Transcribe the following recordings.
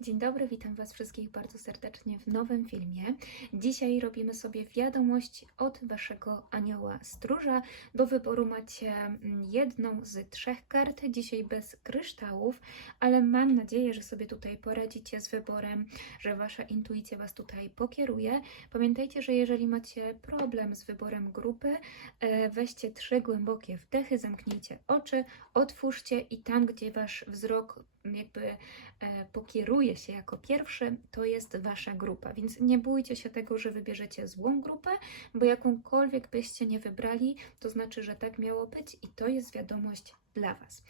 Dzień dobry, witam Was wszystkich bardzo serdecznie w nowym filmie. Dzisiaj robimy sobie wiadomość od Waszego anioła stróża. Do wyboru macie mm, jedną z trzech kart, dzisiaj bez kryształów, ale mam nadzieję, że sobie tutaj poradzicie z wyborem, że Wasza intuicja Was tutaj pokieruje. Pamiętajcie, że jeżeli macie problem z wyborem grupy, e, weźcie trzy głębokie wdechy, zamknijcie oczy, otwórzcie i tam, gdzie Wasz wzrok jakby e, pokieruje się jako pierwszy, to jest Wasza grupa. Więc nie bójcie się tego, że wybierzecie złą grupę, bo jakąkolwiek byście nie wybrali, to znaczy, że tak miało być i to jest wiadomość dla Was.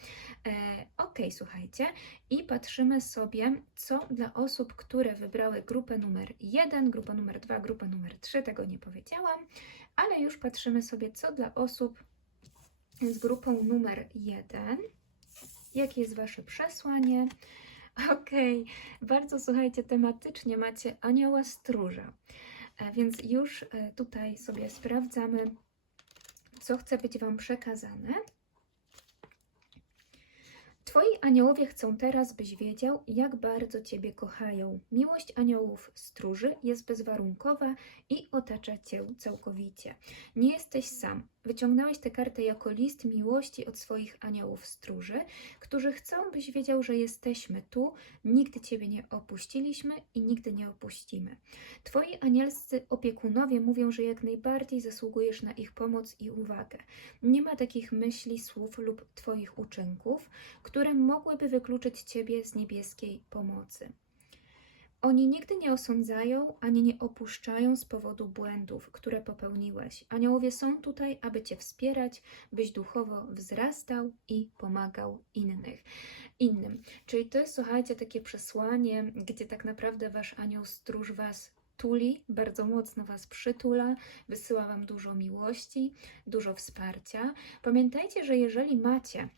E, ok, słuchajcie, i patrzymy sobie, co dla osób, które wybrały grupę numer 1, grupę numer 2, grupę numer 3, tego nie powiedziałam, ale już patrzymy sobie, co dla osób z grupą numer 1. Jakie jest Wasze przesłanie? Okej, bardzo słuchajcie, tematycznie macie anioła stróża. E, Więc już e, tutaj sobie sprawdzamy, co chce być Wam przekazane. Twoi aniołowie chcą teraz, byś wiedział, jak bardzo Ciebie kochają. Miłość aniołów stróży jest bezwarunkowa i otacza Cię całkowicie. Nie jesteś sam. Wyciągnąłeś tę kartę jako list miłości od swoich aniołów stróży, którzy chcą, byś wiedział, że jesteśmy tu, nigdy Ciebie nie opuściliśmy i nigdy nie opuścimy. Twoi anielscy opiekunowie mówią, że jak najbardziej zasługujesz na ich pomoc i uwagę. Nie ma takich myśli, słów lub Twoich uczynków, które mogłyby wykluczyć Ciebie z niebieskiej pomocy. Oni nigdy nie osądzają ani nie opuszczają z powodu błędów, które popełniłeś. Aniołowie są tutaj, aby Cię wspierać, byś duchowo wzrastał i pomagał innych. Innym. Czyli to jest, słuchajcie, takie przesłanie, gdzie tak naprawdę Wasz anioł stróż Was tuli, bardzo mocno Was przytula, wysyła Wam dużo miłości, dużo wsparcia. Pamiętajcie, że jeżeli macie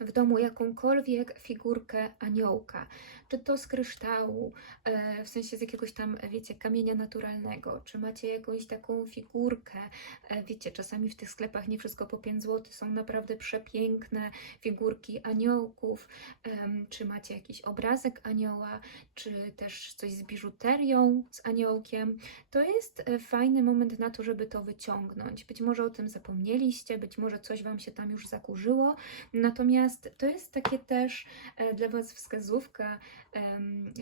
w domu jakąkolwiek figurkę aniołka, czy to z kryształu, e, w sensie z jakiegoś tam, wiecie, kamienia naturalnego, czy macie jakąś taką figurkę, e, wiecie, czasami w tych sklepach nie wszystko po 5 zł, są naprawdę przepiękne figurki aniołków, czy macie jakiś obrazek anioła, czy też coś z biżuterią, z aniołkiem, to jest e, fajny moment na to, żeby to wyciągnąć. Być może o tym zapomnieliście, być może coś Wam się tam już zakurzyło, natomiast to jest takie też e, dla Was wskazówka,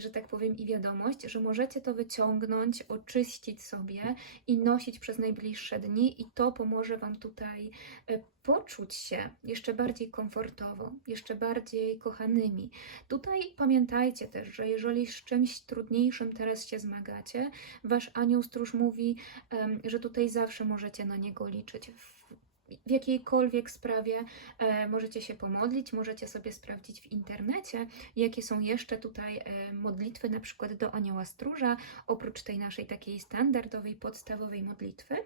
że tak powiem, i wiadomość, że możecie to wyciągnąć, oczyścić sobie i nosić przez najbliższe dni, i to pomoże Wam tutaj e, poczuć się jeszcze bardziej komfortowo, jeszcze bardziej kochanymi. Tutaj pamiętajcie też, że jeżeli z czymś trudniejszym teraz się zmagacie, Wasz anioł stróż mówi, że tutaj zawsze możecie na niego liczyć. W jakiejkolwiek sprawie e, możecie się pomodlić, możecie sobie sprawdzić w internecie, jakie są jeszcze tutaj e, modlitwy, na przykład do Anioła Stróża, oprócz tej naszej takiej standardowej, podstawowej modlitwy.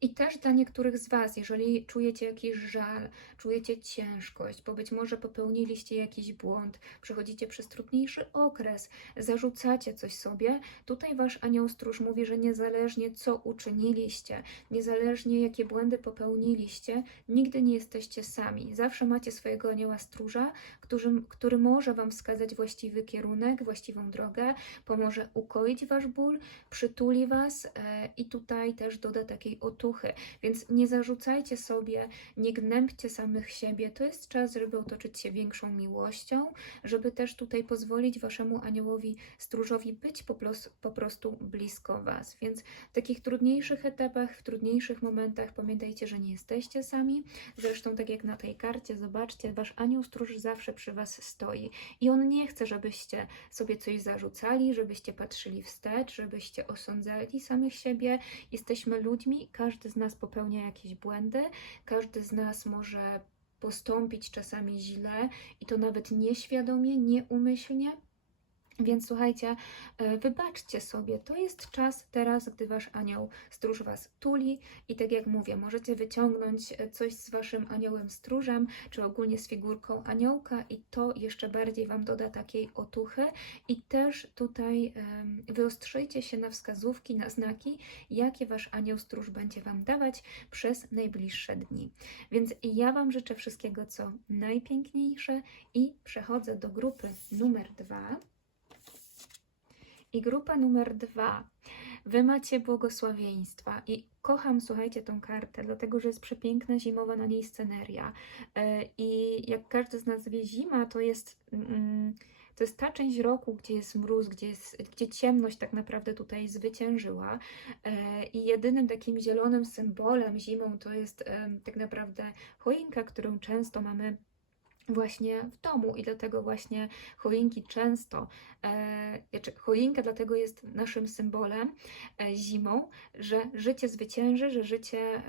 I też dla niektórych z Was, jeżeli czujecie jakiś żal, czujecie ciężkość, bo być może popełniliście jakiś błąd, przechodzicie przez trudniejszy okres, zarzucacie coś sobie, tutaj Wasz anioł stróż mówi, że niezależnie co uczyniliście, niezależnie jakie błędy popełniliście, nigdy nie jesteście sami. Zawsze macie swojego anioła stróża, który, który może Wam wskazać właściwy kierunek, właściwą drogę, pomoże ukoić Wasz ból, przytuli Was e, i tutaj też doda takiej otuchy. Więc nie zarzucajcie sobie, nie gnębcie samych siebie. To jest czas, żeby otoczyć się większą miłością, żeby też tutaj pozwolić Waszemu aniołowi stróżowi być po, po prostu blisko Was. Więc w takich trudniejszych etapach, w trudniejszych momentach pamiętajcie, że nie jesteście sami. Zresztą tak jak na tej karcie, zobaczcie, Wasz anioł stróż zawsze przy Was stoi. I on nie chce, żebyście sobie coś zarzucali, żebyście patrzyli wstecz, żebyście osądzali samych siebie. Jesteśmy ludźmi, każdy z nas popełnia jakieś błędy, każdy z nas może postąpić czasami źle i to nawet nieświadomie, nieumyślnie. Więc słuchajcie, e, wybaczcie sobie, to jest czas teraz, gdy wasz anioł stróż was tuli i tak jak mówię, możecie wyciągnąć e, coś z waszym aniołem stróżem, czy ogólnie z figurką aniołka i to jeszcze bardziej wam doda takiej otuchy i też tutaj wyostrzyjcie się na wskazówki, na znaki, jakie wasz anioł stróż będzie wam dawać przez najbliższe dni. Więc ja wam życzę wszystkiego, co najpiękniejsze i przechodzę do grupy numer dwa. I grupa numer dwa. Wy macie błogosławieństwa i kocham, słuchajcie, tą kartę, dlatego że jest przepiękna zimowa na niej sceneria. E, I jak każdy z nas wie, zima to jest, mm, to jest ta część roku, gdzie jest mróz, gdzie, jest, gdzie ciemność tak naprawdę tutaj zwyciężyła. E, I jedynym takim zielonym symbolem zimą to jest tak naprawdę choinka, którą często mamy właśnie w domu i dlatego właśnie choinki często, e, znaczy choinka dlatego jest naszym symbolem e, zimą, że życie zwycięży, że życie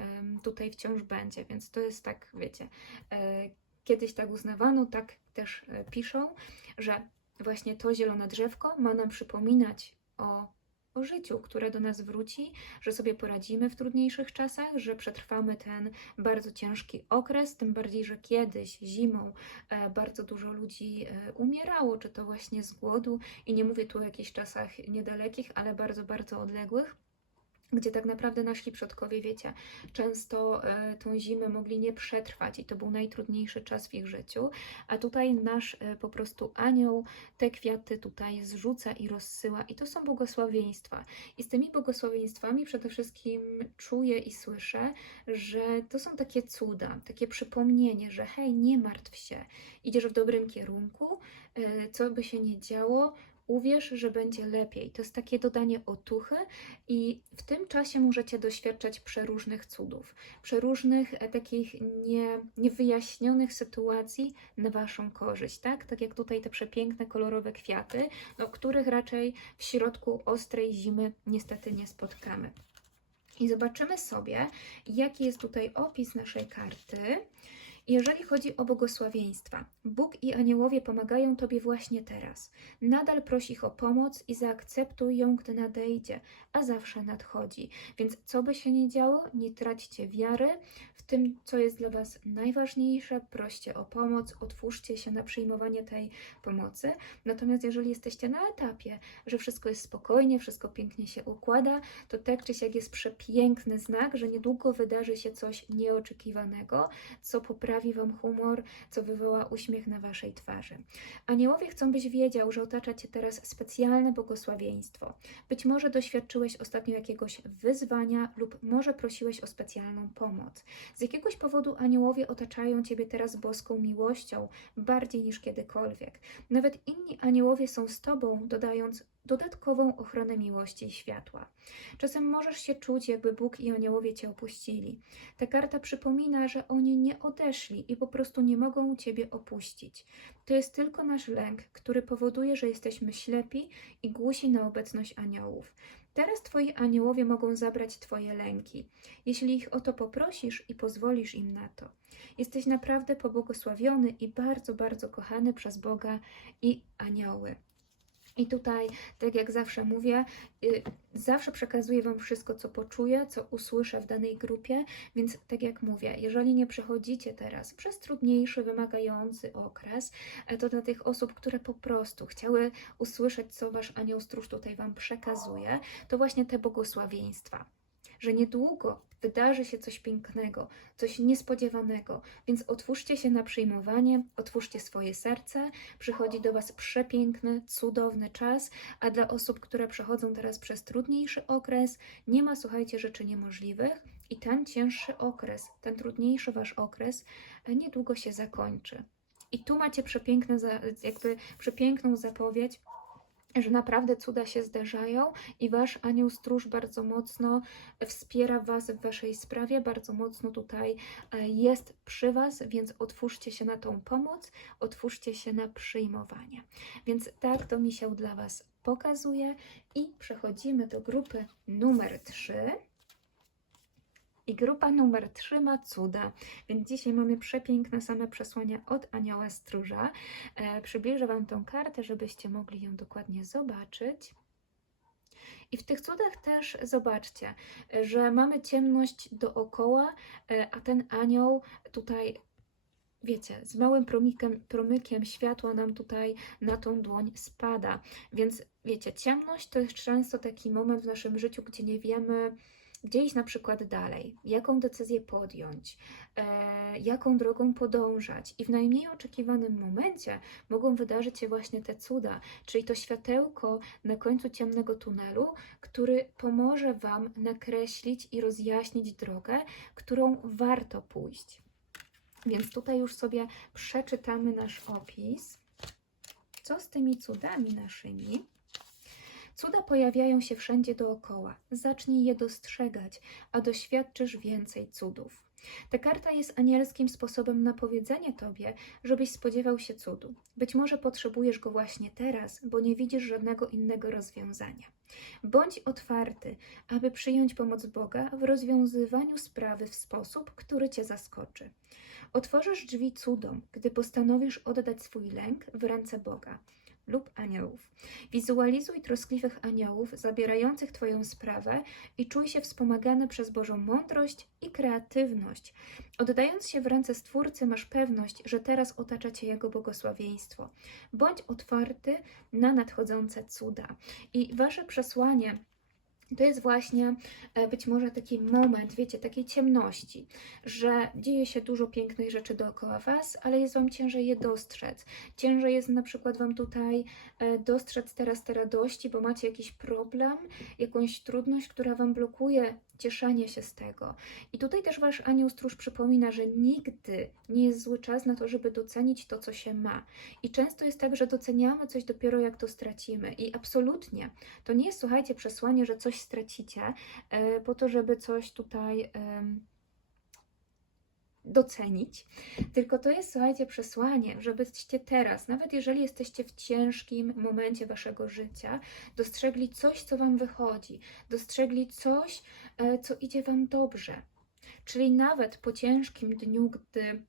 tutaj wciąż będzie, więc to jest tak, wiecie, e, kiedyś tak uznawano, tak też piszą, że właśnie to zielone drzewko ma nam przypominać o o życiu, które do nas wróci, że sobie poradzimy w trudniejszych czasach, że przetrwamy ten bardzo ciężki okres, tym bardziej, że kiedyś zimą e, bardzo dużo ludzi e, umierało, czy to właśnie z głodu, i nie mówię tu o jakichś czasach niedalekich, ale bardzo, bardzo odległych. Gdzie tak naprawdę nasi przodkowie, wiecie, często e, tą zimę mogli nie przetrwać i to był najtrudniejszy czas w ich życiu. A tutaj nasz e, po prostu anioł te kwiaty tutaj zrzuca i rozsyła, i to są błogosławieństwa. I z tymi błogosławieństwami przede wszystkim czuję i słyszę, że to są takie cuda, takie przypomnienie, że hej, nie martw się, idziesz w dobrym kierunku, e, co by się nie działo, uwierz, że będzie lepiej. To jest takie dodanie otuchy, i w tym czasie możecie doświadczać przeróżnych cudów, przeróżnych e, takich nie, niewyjaśnionych sytuacji na Waszą korzyść, tak? Tak jak tutaj te przepiękne, kolorowe kwiaty, no, których raczej w środku ostrej zimy niestety nie spotkamy. I zobaczymy sobie, jaki jest tutaj opis naszej karty. Jeżeli chodzi o błogosławieństwa, Bóg i aniołowie pomagają Tobie właśnie teraz. Nadal proś ich o pomoc i zaakceptuj ją, gdy nadejdzie, a zawsze nadchodzi. Więc co by się nie działo, nie traćcie wiary w tym, co jest dla Was najważniejsze. Proście o pomoc, otwórzcie się na przyjmowanie tej pomocy. Natomiast jeżeli jesteście na etapie, że wszystko jest spokojnie, wszystko pięknie się układa, to tak czy siak jest przepiękny znak, że niedługo wydarzy się coś nieoczekiwanego, co poprawi Wam humor, co wywoła uśmiech na Waszej twarzy. Aniołowie chcą, byś wiedział, że otacza Cię teraz specjalne błogosławieństwo. Być może doświadczyłeś ostatnio jakiegoś wyzwania lub może prosiłeś o specjalną pomoc. Z jakiegoś powodu aniołowie otaczają Ciebie teraz boską miłością bardziej niż kiedykolwiek. Nawet inni aniołowie są z Tobą, dodając dodatkową ochronę miłości i światła. Czasem możesz się czuć, jakby Bóg i aniołowie Cię opuścili. Ta karta przypomina, że oni nie odeszli i po prostu nie mogą Ciebie opuścić. To jest tylko nasz lęk, który powoduje, że jesteśmy ślepi i głusi na obecność aniołów. Teraz Twoi aniołowie mogą zabrać Twoje lęki, jeśli ich o to poprosisz i pozwolisz im na to. Jesteś naprawdę pobłogosławiony i bardzo, bardzo kochany przez Boga i anioły. I tutaj, tak jak zawsze mówię, y, zawsze przekazuję Wam wszystko, co poczuję, co usłyszę w danej grupie, więc tak jak mówię, jeżeli nie przechodzicie teraz przez trudniejszy, wymagający okres, e, to dla tych osób, które po prostu chciały usłyszeć, co Wasz anioł stróż tutaj Wam przekazuje, to właśnie te błogosławieństwa że niedługo wydarzy się coś pięknego, coś niespodziewanego, więc otwórzcie się na przyjmowanie, otwórzcie swoje serce. Przychodzi do Was przepiękny, cudowny czas, a dla osób, które przechodzą teraz przez trudniejszy okres, nie ma, słuchajcie, rzeczy niemożliwych. I ten cięższy okres, ten trudniejszy Wasz okres e, niedługo się zakończy. I tu macie przepiękne, jakby przepiękną zapowiedź że naprawdę cuda się zdarzają i Wasz anioł stróż bardzo mocno wspiera Was w Waszej sprawie, bardzo mocno tutaj e, jest przy Was, więc otwórzcie się na tą pomoc, otwórzcie się na przyjmowanie. Więc tak to mi się dla Was pokazuje i przechodzimy do grupy numer 3. I grupa numer 3 ma cuda, więc dzisiaj mamy przepiękne same przesłania od anioła stróża. E, przybliżę Wam tą kartę, żebyście mogli ją dokładnie zobaczyć. I w tych cudach też zobaczcie, że mamy ciemność dookoła, e, a ten anioł tutaj, wiecie, z małym promykiem, promykiem światła nam tutaj na tą dłoń spada. Więc wiecie, ciemność to jest często taki moment w naszym życiu, gdzie nie wiemy, gdzie iść na przykład dalej, jaką decyzję podjąć, e, jaką drogą podążać. I w najmniej oczekiwanym momencie mogą wydarzyć się właśnie te cuda, czyli to światełko na końcu ciemnego tunelu, który pomoże Wam nakreślić i rozjaśnić drogę, którą warto pójść. Więc tutaj już sobie przeczytamy nasz opis. Co z tymi cudami naszymi? Cuda pojawiają się wszędzie dookoła. Zacznij je dostrzegać, a doświadczysz więcej cudów. Ta karta jest anielskim sposobem na powiedzenie Tobie, żebyś spodziewał się cudu. Być może potrzebujesz go właśnie teraz, bo nie widzisz żadnego innego rozwiązania. Bądź otwarty, aby przyjąć pomoc Boga w rozwiązywaniu sprawy w sposób, który Cię zaskoczy. Otworzysz drzwi cudom, gdy postanowisz oddać swój lęk w ręce Boga lub aniołów. Wizualizuj troskliwych aniołów zabierających Twoją sprawę i czuj się wspomagany przez Bożą mądrość i kreatywność. Oddając się w ręce Stwórcy, masz pewność, że teraz otacza Cię Jego błogosławieństwo. Bądź otwarty na nadchodzące cuda. I Wasze przesłanie to jest właśnie e, być może taki moment, wiecie, takiej ciemności, że dzieje się dużo pięknych rzeczy dookoła Was, ale jest Wam ciężej je dostrzec. Ciężej jest na przykład Wam tutaj e, dostrzec teraz te radości, bo macie jakiś problem, jakąś trudność, która Wam blokuje cieszenie się z tego. I tutaj też Wasz anioł stróż przypomina, że nigdy nie jest zły czas na to, żeby docenić to, co się ma. I często jest tak, że doceniamy coś dopiero jak to stracimy. I absolutnie to nie jest, słuchajcie, przesłanie, że coś stracicie e, po to, żeby coś tutaj. docenić, tylko to jest, słuchajcie, przesłanie, żebyście teraz, nawet jeżeli jesteście w ciężkim momencie waszego życia, dostrzegli coś, co wam wychodzi, dostrzegli coś, e, co idzie wam dobrze. Czyli nawet po ciężkim dniu, gdy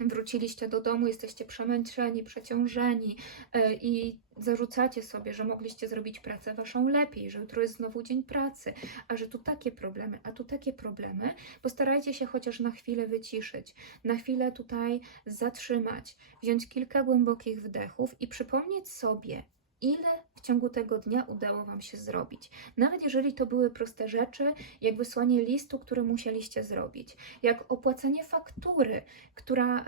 wróciliście do domu, jesteście przemęczeni, przeciążeni e, i zarzucacie sobie, że mogliście zrobić pracę waszą lepiej, że jutro jest znowu dzień pracy, a że tu takie problemy, a tu takie problemy, postarajcie się chociaż na chwilę wyciszyć, na chwilę tutaj zatrzymać, wziąć kilka głębokich wdechów i przypomnieć sobie, ile w ciągu tego dnia udało Wam się zrobić. Nawet jeżeli to były proste rzeczy, jak wysłanie listu, który musieliście zrobić, jak opłacenie faktury, która, e,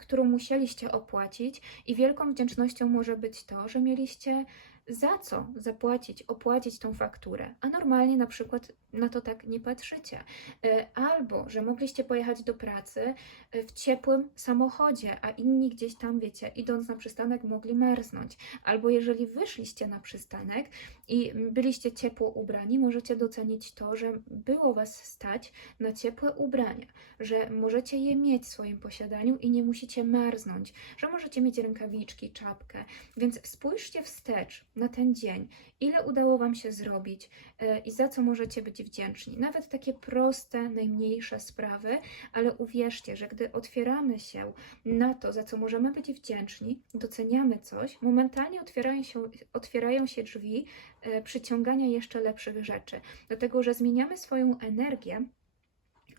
którą musieliście opłacić, i wielką wdzięcznością może być to, że mieliście za co zapłacić, opłacić tą fakturę, a normalnie na przykład na to tak nie patrzycie. E, Albo, że mogliście pojechać do pracy e, w ciepłym samochodzie, a inni gdzieś tam, wiecie, idąc na przystanek mogli marznąć. Albo jeżeli wyszliście na przystanek i byliście ciepło ubrani, możecie docenić to, że było Was stać na ciepłe ubrania, że możecie je mieć w swoim posiadaniu i nie musicie marznąć, że możecie mieć rękawiczki, czapkę. Więc spójrzcie wstecz na ten dzień, ile udało Wam się zrobić e, i za co możecie być wdzięczni. Nawet takie proste, najmniejsze sprawy, ale uwierzcie, że gdy otwieramy się na to, za co możemy być wdzięczni, doceniamy coś, momentalnie otwierają się, otwierają się drzwi e, przyciągania jeszcze lepszych rzeczy. Dlatego, że zmieniamy swoją energię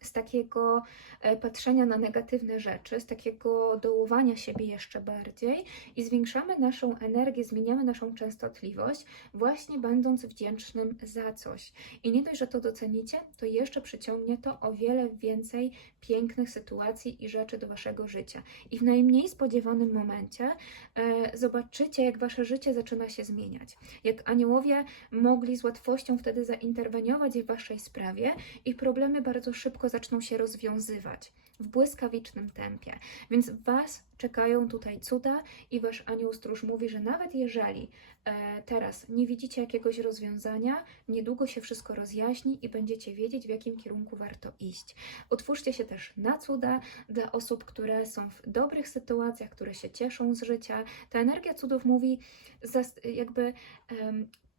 z takiego e, patrzenia na negatywne rzeczy, z takiego dołowania siebie jeszcze bardziej i zwiększamy naszą energię, zmieniamy naszą częstotliwość, właśnie będąc wdzięcznym za coś. I nie dość, że to docenicie, to jeszcze przyciągnie to o wiele więcej pięknych sytuacji i rzeczy do waszego życia. I w najmniej spodziewanym momencie e, zobaczycie, jak wasze życie zaczyna się zmieniać. Jak aniołowie mogli z łatwością wtedy zainterweniować w waszej sprawie i problemy bardzo szybko zaczną się rozwiązywać w błyskawicznym tempie. Więc Was czekają tutaj cuda i Wasz anioł stróż mówi, że nawet jeżeli e, teraz nie widzicie jakiegoś rozwiązania, niedługo się wszystko rozjaśni i będziecie wiedzieć, w jakim kierunku warto iść. Otwórzcie się też na cuda dla osób, które są w dobrych sytuacjach, które się cieszą z życia. Ta energia cudów mówi, jakby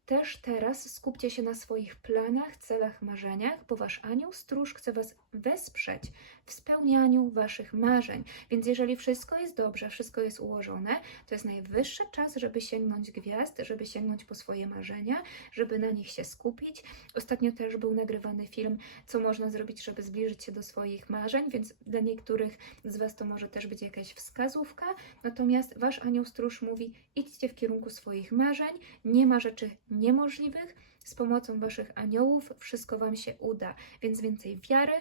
też teraz skupcie się na swoich planach, celach, marzeniach, bo Wasz anioł stróż chce Was wesprzeć w spełnianiu Waszych marzeń. Więc jeżeli wszystko jest dobrze, wszystko jest ułożone, to jest najwyższy czas, żeby sięgnąć gwiazd, żeby sięgnąć po swoje marzenia, żeby na nich się skupić. Ostatnio też był nagrywany film, co można zrobić, żeby zbliżyć się do swoich marzeń, więc dla niektórych z Was to może też być jakaś wskazówka. Natomiast Wasz anioł stróż mówi: idźcie w kierunku swoich marzeń, nie ma rzeczy niemożliwych. Z pomocą Waszych aniołów wszystko Wam się uda, więc więcej wiary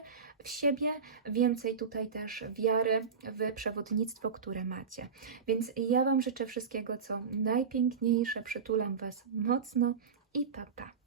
w siebie, więcej tutaj też wiary w przewodnictwo, które macie. Więc ja Wam życzę wszystkiego, co najpiękniejsze, przytulam Was mocno i pa pa.